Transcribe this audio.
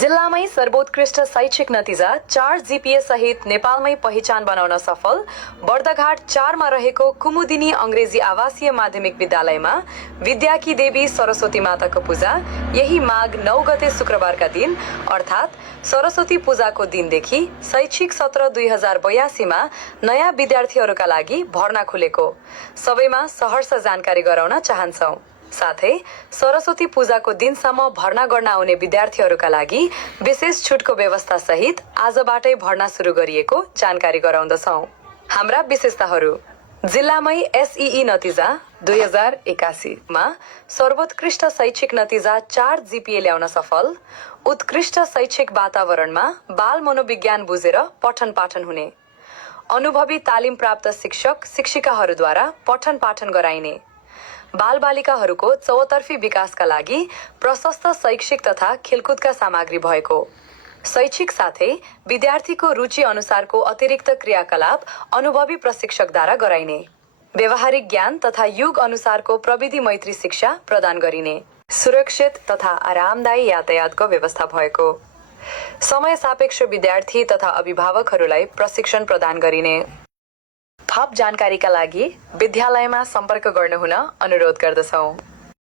जिल्लामै सर्वोत्कृष्ट शैक्षिक नतिजा 4 जीपीए सहित नेपालमै पहिचान बनाउन सफल बर्दघाट 4 मा रहेको कुमुदिनी अंग्रेजी आवासीय माध्यमिक विद्यालयमा विद्याकी देवी सरस्वती माताको पूजा यही माघ 9 गते शुक्रबारका दिन अर्थात् सरस्वती पूजाको दिनदेखि शैक्षिक सत्र 2082 मा नयाँ विद्यार्थीहरूका लागि भर्ना खुलेको सबैमा सहर्ष जानकारी गराउन चाहन्छौं। साथै सरस्वती पूजाको दिनसम्म भर्ना गर्न आउने विद्यार्थीहरूका लागि विशेष छुटको व्यवस्था सहित आजबाटै भर्ना सुरु गरिएको जानकारी गराउँदछौं। हाम्रा विशेषताहरू: जिल्लामै एसईई नतिजा 2081 मा सर्वोत्कृष्ट शैक्षिक नतिजा 4 जीपीए ल्याउन सफल, उत्कृष्ट शैक्षिक वातावरणमा बाल मनोविज्ञान बुझेर पठन पाठन हुने, अनुभवी तालिम प्राप्त शिक्षक शिक्षिकाहरूद्वारा पठन पाठन गराइने, बालबालिकाहरूको चौतर्फी विकासका लागि प्रशस्त शैक्षिक तथा खेलकुदका सामग्री भएको, शैक्षिक साथै विद्यार्थीको रुचि अनुसारको अतिरिक्त क्रियाकलाप अनुभवी प्रशिक्षकद्वारा गराइने, व्यवहारिक ज्ञान तथा युग अनुसारको प्रविधि मैत्री शिक्षा प्रदान गरिने, सुरक्षित तथा आरामदायी यातायातको व्यवस्था भएको, समय सापेक्ष विद्यार्थी तथा अभिभावकहरूलाई प्रशिक्षण प्रदान गरिने। थप जानकारीका लागि विद्यालयमा सम्पर्क गर्नुहुन अनुरोध गर्दछौं।